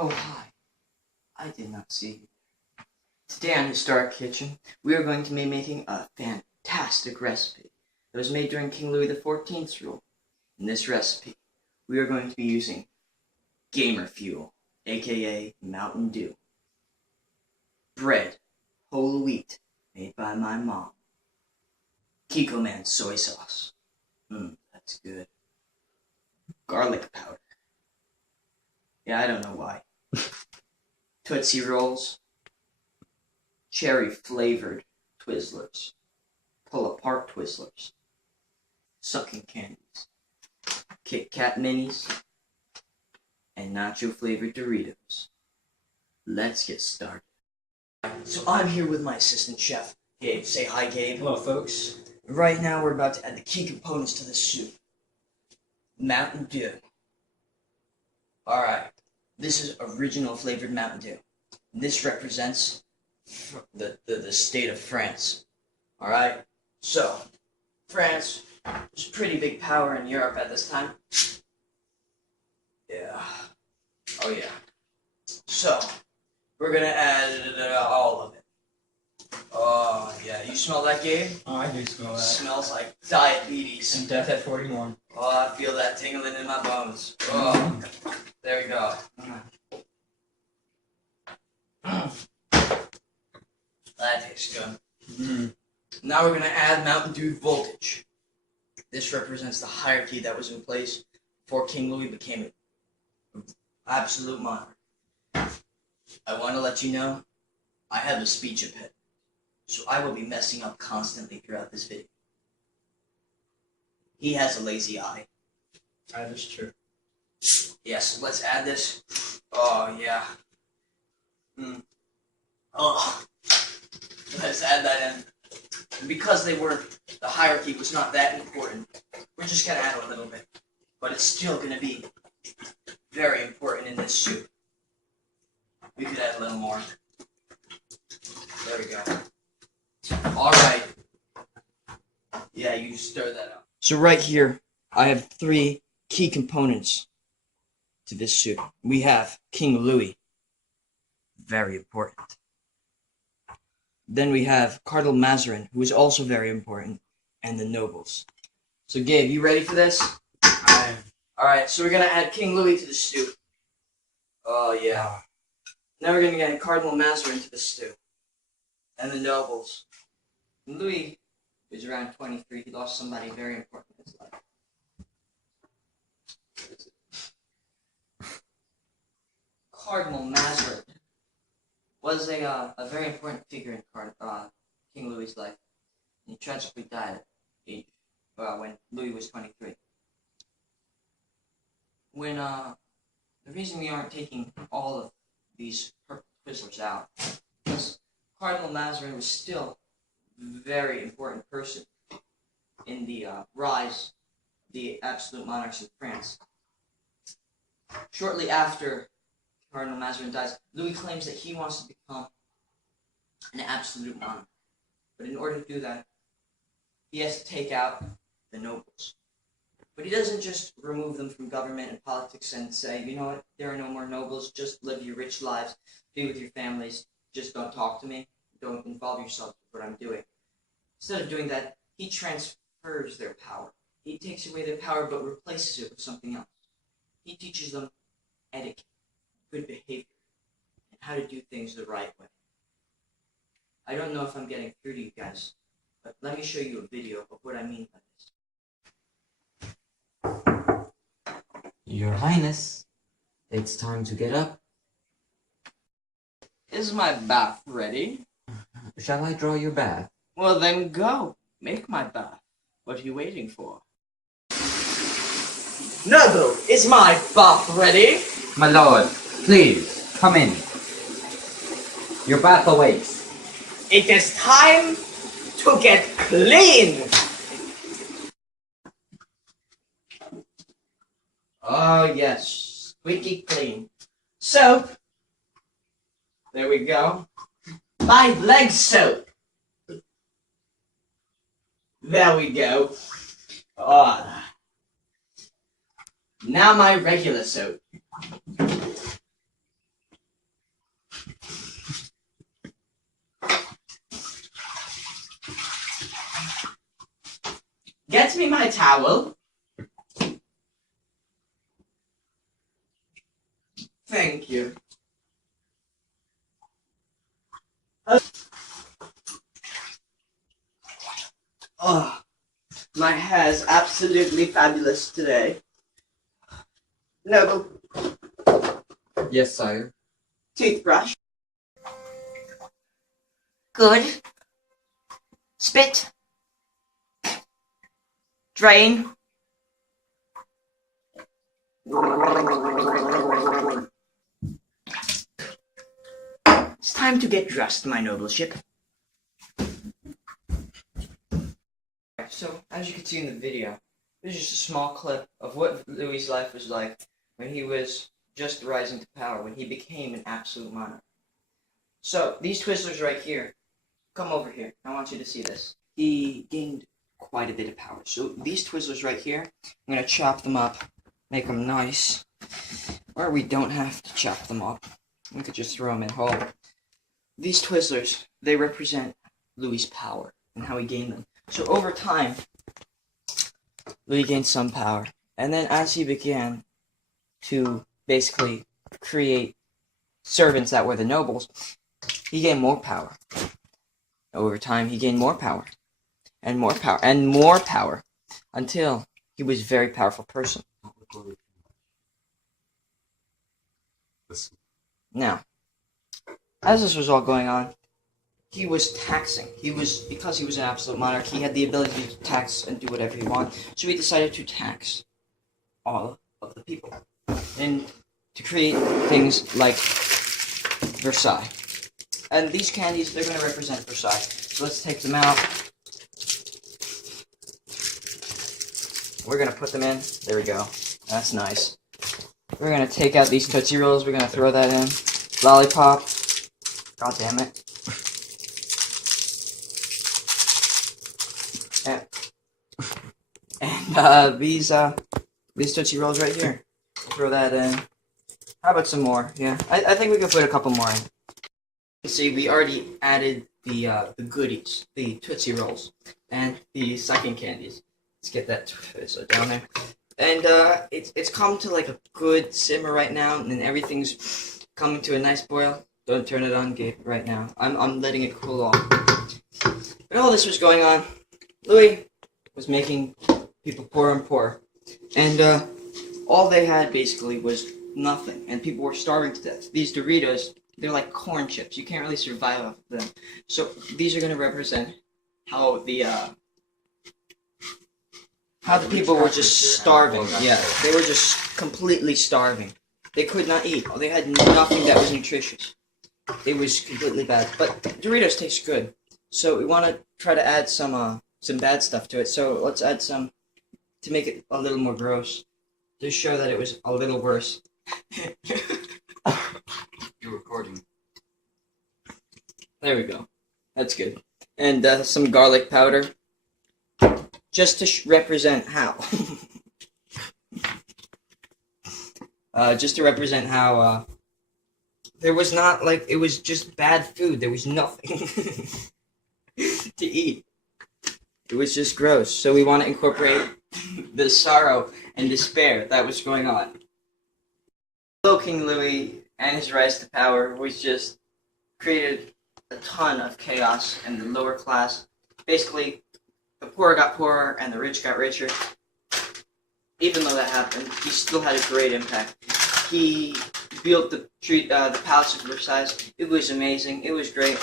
Oh, hi. I did not see you. Today on Historic Kitchen, we are going to be making a fantastic recipe that was made during King Louis XIV's rule. In this recipe, we are going to be using Gamer Fuel, aka Mountain Dew, bread, whole wheat, made by my mom, Kikkoman soy sauce, that's good, garlic powder, yeah, I don't know why, Tootsie Rolls, cherry-flavored Twizzlers, pull-apart Twizzlers, sucking candies, Kit Kat Minis, and nacho-flavored Doritos. Let's get started. So I'm here with my assistant chef, Gabe. Say hi, Gabe. Hello, folks. Right now we're about to add the key components to the soup. Mountain Dew. Alright, this is original flavored Mountain Dew. This represents the state of France. Alright, so France was a pretty big power in Europe at this time. Yeah. Oh yeah. So, we're gonna add all of it. Oh yeah, you smell that, Gabe? Oh, I do smell that. Smells like diabetes. And death at 41. Oh, I feel that tingling in my bones. Oh, there we go. That tastes good. Now we're going to add Mountain Dew Voltage. This represents the hierarchy that was in place before King Louis became an absolute monarch. I want to let you know, I have a speech impediment, so I will be messing up constantly throughout this video. He has a lazy eye. That is true. Yes, let's add this. Oh, yeah. Oh, let's add that in. And because the hierarchy was not that important, we're just going to add a little bit. But it's still going to be very important in this soup. We could add a little more. There we go. Alright. Yeah, you stir that up. So right here, I have 3 key components to this soup. We have King Louis. Very important. Then we have Cardinal Mazarin, who is also very important, and the nobles. So Gabe, you ready for this? I am. Alright, so we're going to add King Louis to the stew. Oh yeah. Now we're going to get Cardinal Mazarin to the stew. And the nobles. Louis was around 23. He lost somebody very important in his life. Cardinal Mazarin was a very important figure in King Louis's life. And he tragically died when Louis was 23. When the reason we aren't taking all of these purple Twizzlers out is Cardinal Mazarin was still a very important person in the rise of the absolute monarchs in France. Shortly after Cardinal Mazarin dies, Louis claims that he wants to become an absolute monarch. But in order to do that, he has to take out the nobles. But he doesn't just remove them from government and politics and say, you know what, there are no more nobles, just live your rich lives, be with your families, just don't talk to me, don't involve yourself with what I'm doing. Instead of doing that, he transfers their power. He takes away their power but replaces it with something else. He teaches them etiquette, good behavior, and how to do things the right way. I don't know if I'm getting through to you guys, but let me show you a video of what I mean by this. Your Highness, it's time to get up. Is my bath ready? Shall I draw your bath? Well then go. Make my bath. What are you waiting for? Noble, is my bath ready? My lord, please, come in. Your bath awaits. It is time to get clean! Oh yes, squeaky clean. Soap. There we go. 5 leg soap. There we go. Oh. Now my regular soap. me my towel. Thank you. Oh, my hair is absolutely fabulous today. Noble, Yes, sire. toothbrush. Good. Spit. Drain. It's time to get dressed, my nobleship. So, as you can see in the video, this is just a small clip of what Louis's life was like when he was just rising to power, when he became an absolute monarch. So, these Twizzlers right here, come over here. I want you to see this. He gained quite a bit of power. So, these Twizzlers right here, I'm going to chop them up, make them nice. Or we don't have to chop them up. We could just throw them in whole. These Twizzlers, they represent Louis's power and how he gained them. So over time, Louis gained some power. And then as he began to basically create servants that were the nobles, he gained more power. Over time, he gained more power. And more power. And more power. Until he was a very powerful person. Now, as this was all going on, he was taxing. Because he was an absolute monarch, he had the ability to tax and do whatever he wanted. So he decided to tax all of the people. And to create things like Versailles. And these candies, they're going to represent Versailles. So let's take them out. We're going to put them in. There we go. That's nice. We're going to take out these Tootsie Rolls. We're going to throw that in. Lollipop. God damn it. And these Tootsie Rolls right here. Throw that in. How about some more? Yeah, I think we can put a couple more in. See, we already added the goodies, the Tootsie Rolls, and the sucking candies. Let's get that so down there. And it's come to like a good simmer right now, and everything's coming to a nice boil. Don't turn it on, Gabe, right now. I'm letting it cool off. But all this was going on. Louis was making people poorer and poorer, and all they had basically was nothing, and people were starving to death. These Doritos, they're like corn chips. You can't really survive off of them. So these are going to represent how the people were just starving. Yeah, they were just completely starving. They could not eat. They had nothing that was nutritious. It was completely bad. But Doritos taste good, so we want to try to add some bad stuff to it. So let's add some to make it a little more gross, to show that it was a little worse. You're recording. There we go. That's good. And some garlic powder, just to represent how. Just to represent how there was not, like, it was just bad food. There was nothing to eat. It was just gross. So we want to incorporate the sorrow and despair that was going on. Little King Louis and his rise to power was just created a ton of chaos in the lower class. Basically, the poor got poorer and the rich got richer. Even though that happened, he still had a great impact. He built the Palace of Versailles. It was amazing. It was great.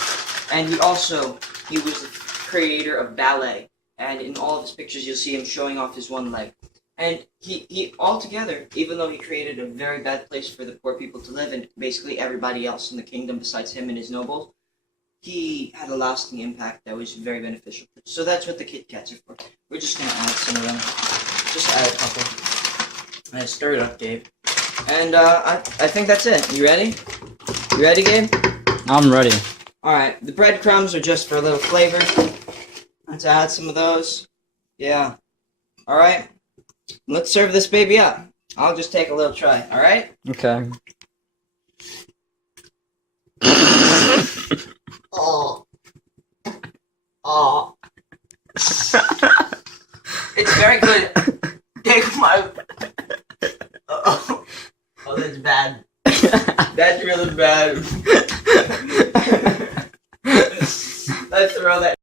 And he was the creator of ballet. And in all of his pictures, you'll see him showing off his one leg. And he altogether, even though he created a very bad place for the poor people to live, and basically everybody else in the kingdom besides him and his nobles, he had a lasting impact that was very beneficial. So that's what the Kit Kats are for. We're just going to add some of them. Just add a couple. And stir it up, Gabe. And I think that's it. You ready? You ready, Gabe? I'm ready. Alright, the breadcrumbs are just for a little flavor. Let's add some of those. Yeah. Alright. Let's serve this baby up. I'll just take a little try, alright? Okay. Oh. Oh. It's very good. Take my. Oh, that's bad. That's really bad. Let's throw that.